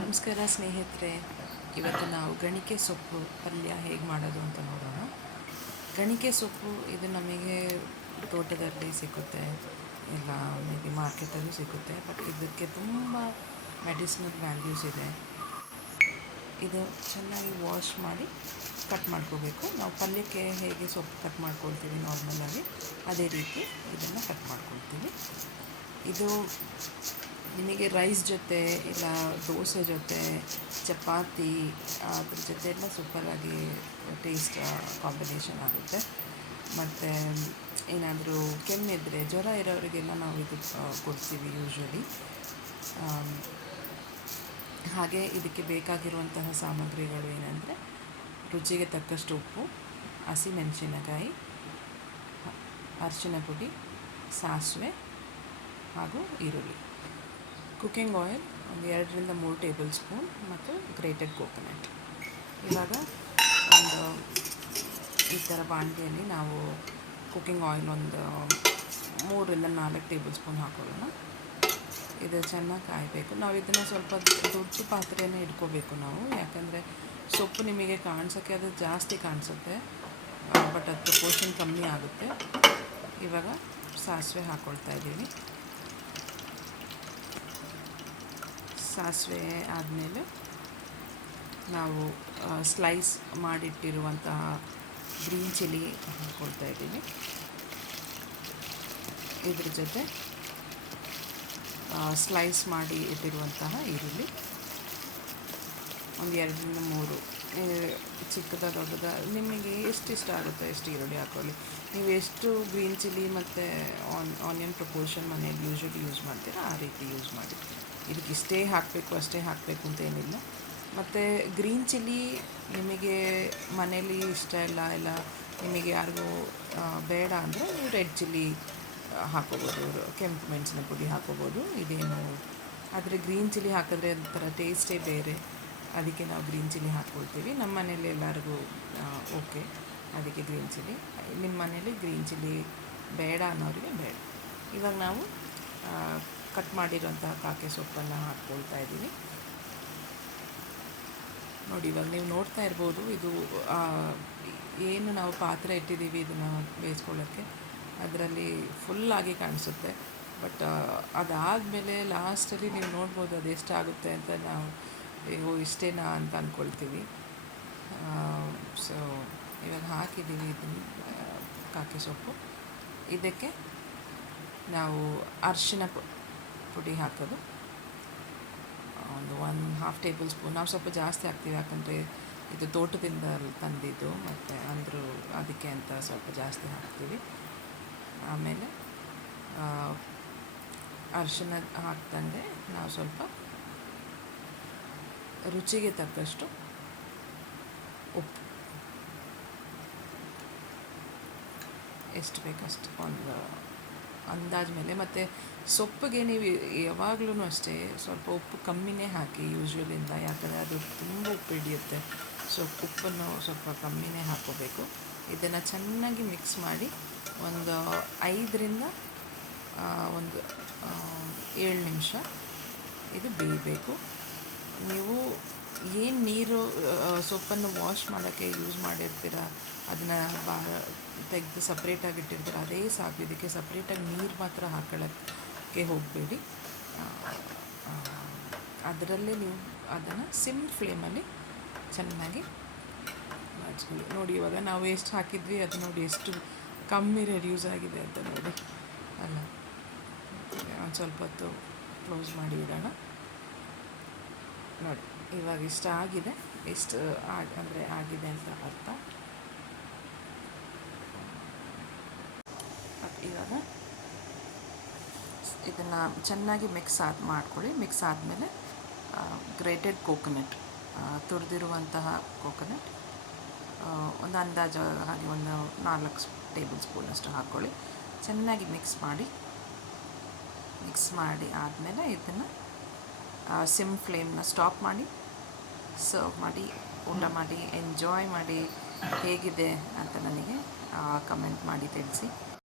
ನಮಸ್ಕಾರ ಸ್ನೇಹಿತರೆ. ಇವತ್ತು ನಾವು ಗಣಿಕೆ ಸೊಪ್ಪು ಪಲ್ಯ ಹೇಗೆ ಮಾಡೋದು ಅಂತ ನೋಡೋಣ. ಗಣಿಕೆ ಸೊಪ್ಪು ಇದು ನಮಗೆ ತೋಟದಲ್ಲಿ ಸಿಗುತ್ತೆ, ಇಲ್ಲ ಮೇ ಬಿ ಮಾರ್ಕೆಟಲ್ಲೂ ಸಿಗುತ್ತೆ. ಬಟ್ ಇದಕ್ಕೆ ತುಂಬ ಮೆಡಿಸಿನಲ್ ವ್ಯಾಲ್ಯೂಸ್ ಇದೆ. ಇದು ಚೆನ್ನಾಗಿ ವಾಶ್ ಮಾಡಿ ಕಟ್ ಮಾಡ್ಕೋಬೇಕು. ನಾವು ಪಲ್ಯಕ್ಕೆ ಹೇಗೆ ಸೊಪ್ಪು ಕಟ್ ಮಾಡ್ಕೊಳ್ತೀವಿ ನಾರ್ಮಲಾಗಿ, ಅದೇ ರೀತಿ ಇದನ್ನು ಕಟ್ ಮಾಡ್ಕೊಳ್ತೀವಿ. ಇದು ನಿಮಗೆ ರೈಸ್ ಜೊತೆ ಇಲ್ಲ ದೋಸೆ ಜೊತೆ ಚಪಾತಿ ಅದ್ರ ಜೊತೆ ಎಲ್ಲ ಸೂಪರಾಗಿ ಟೇಸ್ಟ್ ಕಾಂಬಿನೇಷನ್ ಆಗುತ್ತೆ. ಮತ್ತು ಏನಾದರೂ ಕೆಮ್ಮಿದ್ರೆ ಜ್ವರ ಇರೋರಿಗೆಲ್ಲ ನಾವು ಇದು ಕೊಡ್ತೀವಿ ಯೂಶ್ವಲಿ. ಹಾಗೆ ಇದಕ್ಕೆ ಬೇಕಾಗಿರುವಂತಹ ಸಾಮಗ್ರಿಗಳು ಏನಂದರೆ ರುಚಿಗೆ ತಕ್ಕಷ್ಟು ಉಪ್ಪು, ಹಸಿಮೆಣಸಿನಕಾಯಿ, ಅರಿಶಿನ ಪುಡಿ, ಸಾಸಿವೆ ಹಾಗೂ ಈರುಳ್ಳಿ. ಕುಕ್ಕಿಂಗ್ ಆಯಿಲ್ ಒಂದು 2-3 ಟೇಬಲ್ ಸ್ಪೂನ್ ಮತ್ತು ಗ್ರೇಟೆಡ್ ಕೋಕೋನಟ್. ಇವಾಗ ಒಂದು ಈ ಥರ ಬಾಣಲೆಯಲ್ಲಿ ನಾವು ಕುಕ್ಕಿಂಗ್ ಆಯಿಲ್ ಒಂದು 3-4 ಟೇಬಲ್ ಸ್ಪೂನ್ ಹಾಕೊಳ್ಳೋಣ. ಇದು ಚೆನ್ನಾಗಿ ಕಾಯಬೇಕು. ನಾವು ಇದನ್ನು ಸ್ವಲ್ಪ ದೊಡ್ಡ ಪಾತ್ರೆಯೇ ಇಟ್ಕೋಬೇಕು ನಾವು, ಯಾಕಂದರೆ ಸೊಪ್ಪು ನಿಮಗೆ ಕಾಣಿಸೋಕ್ಕೆ ಅದು ಜಾಸ್ತಿ ಕಾಣಿಸುತ್ತೆ, ಬಟ್ ಅದು ಪ್ರಪೋರ್ಷನ್ ಕಮ್ಮಿ ಆಗುತ್ತೆ. ಇವಾಗ ಸಾಸಿವೆ ಹಾಕ್ಕೊಳ್ತಾ ಇದ್ದೀವಿ. ಸಾಸಿವೆ ಆದಮೇಲೆ ನಾವು ಸ್ಲೈಸ್ ಮಾಡಿಟ್ಟಿರುವಂತಹ ಗ್ರೀನ್ ಚಿಲ್ಲಿ ಹಾಕ್ಕೊಳ್ತಾ ಇದ್ದೀವಿ. ಇದ್ರ ಜೊತೆ ಸ್ಲೈಸ್ ಮಾಡಿ ಇಟ್ಟಿರುವಂತಹ ಈರುಳ್ಳಿ ಒಂದು 2-3 ಚಿಕ್ಕದ ದೊಡ್ಡದ ನಿಮಗೆ ಎಷ್ಟು ಇಷ್ಟ ಆಗುತ್ತೆ ಎಷ್ಟು ಈರುಳ್ಳಿ ಹಾಕ್ಕೊಳ್ಳಿ. ನೀವು ಎಷ್ಟು ಗ್ರೀನ್ ಚಿಲ್ಲಿ ಮತ್ತು ಆನಿಯನ್ ಪ್ರಪೋರ್ಷನ್ ಮನೇಲಿ ಯೂಶ್ವಲಿ ಯೂಸ್ ಮಾಡ್ತೀರಾ ಆ ರೀತಿ ಯೂಸ್ ಮಾಡಿ. ಇದಕ್ಕೆ ಇಷ್ಟೇ ಹಾಕಬೇಕು ಅಷ್ಟೇ ಹಾಕಬೇಕು ಅಂತ ಏನಿಲ್ಲ. ಮತ್ತು ಗ್ರೀನ್ ಚಿಲ್ಲಿ ನಿಮಗೆ ಮನೇಲಿ ಇಷ್ಟ ಇಲ್ಲ ನಿಮಗೆ ಯಾರಿಗೂ ಬೇಡ ಅಂದರೆ ನೀವು ರೆಡ್ ಚಿಲ್ಲಿ ಹಾಕೋಬೋದು, ಕೆಂಪು ಮೆಣಸಿನ ಪುಡಿ ಹಾಕೋಬೋದು. ಇದೇನು ಆದರೆ ಗ್ರೀನ್ ಚಿಲ್ಲಿ ಹಾಕಿದ್ರೆ ಒಂಥರ ಟೇಸ್ಟೇ ಬೇರೆ, ಅದಕ್ಕೆ ನಾವು ಗ್ರೀನ್ ಚಿಲ್ಲಿ ಹಾಕ್ಕೊಳ್ತೀವಿ. ನಮ್ಮ ಮನೇಲಿ ಎಲ್ಲರಿಗೂ ಓಕೆ, ಅದಕ್ಕೆ ಗ್ರೀನ್ ಚಿಲ್ಲಿ. ನಿಮ್ಮ ಮನೇಲಿ ಗ್ರೀನ್ ಚಿಲ್ಲಿ ಬೇಡ ಅನ್ನೋರಿಗೆ ಬೇಡ. ಇವಾಗ ನಾವು ಕಟ್ ಮಾಡಿರೋಂತಹ ಕಾಕೆ ಸೊಪ್ಪನ್ನು ಹಾಕ್ಕೊಳ್ತಾ ಇದ್ದೀವಿ. ನೋಡಿ, ಇವಾಗ ನೀವು ನೋಡ್ತಾ ಇರ್ಬೋದು, ಇದು ಏನು ನಾವು ಪಾತ್ರೆ ಇಟ್ಟಿದ್ದೀವಿ ಇದನ್ನು ಬೇಯಿಸ್ಕೊಳ್ಳೋಕ್ಕೆ, ಅದರಲ್ಲಿ ಫುಲ್ಲಾಗಿ ಕಾಣಿಸುತ್ತೆ. ಬಟ್ ಅದಾದಮೇಲೆ ಲಾಸ್ಟಲ್ಲಿ ನೀವು ನೋಡ್ಬೋದು ಅದು ಎಷ್ಟಾಗುತ್ತೆ ಅಂತ. ನಾವು ಇಷ್ಟೇನಾ ಅಂತ ಅಂದ್ಕೊಳ್ತೀವಿ. ಸೊ ಇವಾಗ ಹಾಕಿದ್ದೀವಿ ಇದನ್ನು ಕಾಕೆ ಸೊಪ್ಪು. ಇದಕ್ಕೆ ನಾವು ಅರಿಶಿನ ಪುಡಿ ಹಾಕೋದು ಒಂದು 1/2 ಟೇಬಲ್ ಸ್ಪೂನ್. ನಾವು ಸ್ವಲ್ಪ ಜಾಸ್ತಿ ಹಾಕ್ತೀವಿ, ಯಾಕಂದರೆ ಇದು ತೋಟದಿಂದ ತಂದಿದ್ದು ಮತ್ತು ಅಂದರೂ ಅದಕ್ಕೆ ಅಂತ ಸ್ವಲ್ಪ ಜಾಸ್ತಿ ಹಾಕ್ತೀವಿ. ಆಮೇಲೆ ಅರಿಶಿನ ಹಾಕ್ದಂಗೆ ನಾವು ಸ್ವಲ್ಪ ರುಚಿಗೆ ತಕ್ಕಷ್ಟು ಉಪ್ಪು, ಎಷ್ಟು ಬೇಕಷ್ಟು ಒಂದು ಅಂದಾಜು ಮೇಲೆ. ಮತ್ತು ಸೊಪ್ಪಿಗೆ ನೀವು ಯಾವಾಗಲೂ ಅಷ್ಟೇ ಸ್ವಲ್ಪ ಉಪ್ಪು ಕಮ್ಮಿನೇ ಹಾಕಿ ಯೂಶ್ವಲಿಂದ, ಯಾಕಂದರೆ ಅದು ತುಂಬ ಉಪ್ಪು ಹಿಡಿಯುತ್ತೆ. ಸೊ ಉಪ್ಪನ್ನು ಸ್ವಲ್ಪ ಕಮ್ಮಿನೇ ಹಾಕ್ಕೋಬೇಕು. ಇದನ್ನು ಚೆನ್ನಾಗಿ ಮಿಕ್ಸ್ ಮಾಡಿ ಒಂದು 5ರಿಂದ 7 ನಿಮಿಷ ಇದು ಬೇಯಬೇಕು. ನೀವು ಏನು ನೀರು ಸೊಪ್ಪನ್ನು ವಾಶ್ ಮಾಡೋಕ್ಕೆ ಯೂಸ್ ಮಾಡಿರ್ತೀರ ಅದನ್ನು ತೆಗೆದು ಸಪ್ರೇಟಾಗಿ ಇಟ್ಟಿರ್ತೀರ, ಅದೇ ಸಾಕು. ಇದಕ್ಕೆ ಸಪ್ರೇಟಾಗಿ ನೀರು ಮಾತ್ರ ಹಾಕೊಳ್ಳೋಕ್ಕೆ ಹೋಗಬೇಡಿ. ಅದರಲ್ಲೇ ನೀವು ಅದನ್ನು ಸಿಮ್ ಫ್ಲೇಮಲ್ಲಿ ಚೆನ್ನಾಗಿ ಮಾಡಿಸ್ಕೊಳ್ಳಿ. ನೋಡಿ, ಇವಾಗ ನಾವು ಎಷ್ಟು ಹಾಕಿದ್ವಿ ಅದು ನೋಡಿ ಎಷ್ಟು ಕಮ್ಮಿ ರೆಡ್ಯೂಸ್ ಆಗಿದೆ ಅಂತ ನೋಡಿ ಅಲ್ಲ. ಒಂದು ಸ್ವಲ್ಪ ಹೊತ್ತು ಕ್ಲೋಸ್ ಮಾಡಿ ಇಡೋಣ. ನೋಡಿ, ಇವಾಗ ಇಷ್ಟ ಆಗಿದೆ, ಎಷ್ಟು ಅಂದರೆ ಆಗಿದೆ ಅಂತ ಅರ್ಥ. ಇವಾಗ ಇದನ್ನು ಚೆನ್ನಾಗಿ ಮಿಕ್ಸ್ ಮಾಡ್ಕೊಳ್ಳಿ. ಮಿಕ್ಸ್ ಆದಮೇಲೆ ಗ್ರೇಟೆಡ್ ಕೋಕೋನಟ್, ತುರಿದಿರುವಂತಹ ಕೋಕೋನಟ್ ಒಂದು ಅಂದಾಜು ಹಾಗೆ ಒಂದು 4 ಟೇಬಲ್ ಸ್ಪೂನಷ್ಟು ಹಾಕ್ಕೊಳ್ಳಿ. ಚೆನ್ನಾಗಿ ಮಿಕ್ಸ್ ಮಾಡಿ ಆದಮೇಲೆ ಇದನ್ನು ಸಿಮ್ ಫ್ಲೇಮ್ನ ಸ್ಟಾಪ್ ಮಾಡಿ ಸರ್ವ್ ಮಾಡಿ, ಊಟ ಮಾಡಿ, ಎಂಜಾಯ್ ಮಾಡಿ. ಹೇಗಿದೆ ಅಂತ ನನಗೆ ಕಮೆಂಟ್ ಮಾಡಿ ತಿಳಿಸಿ.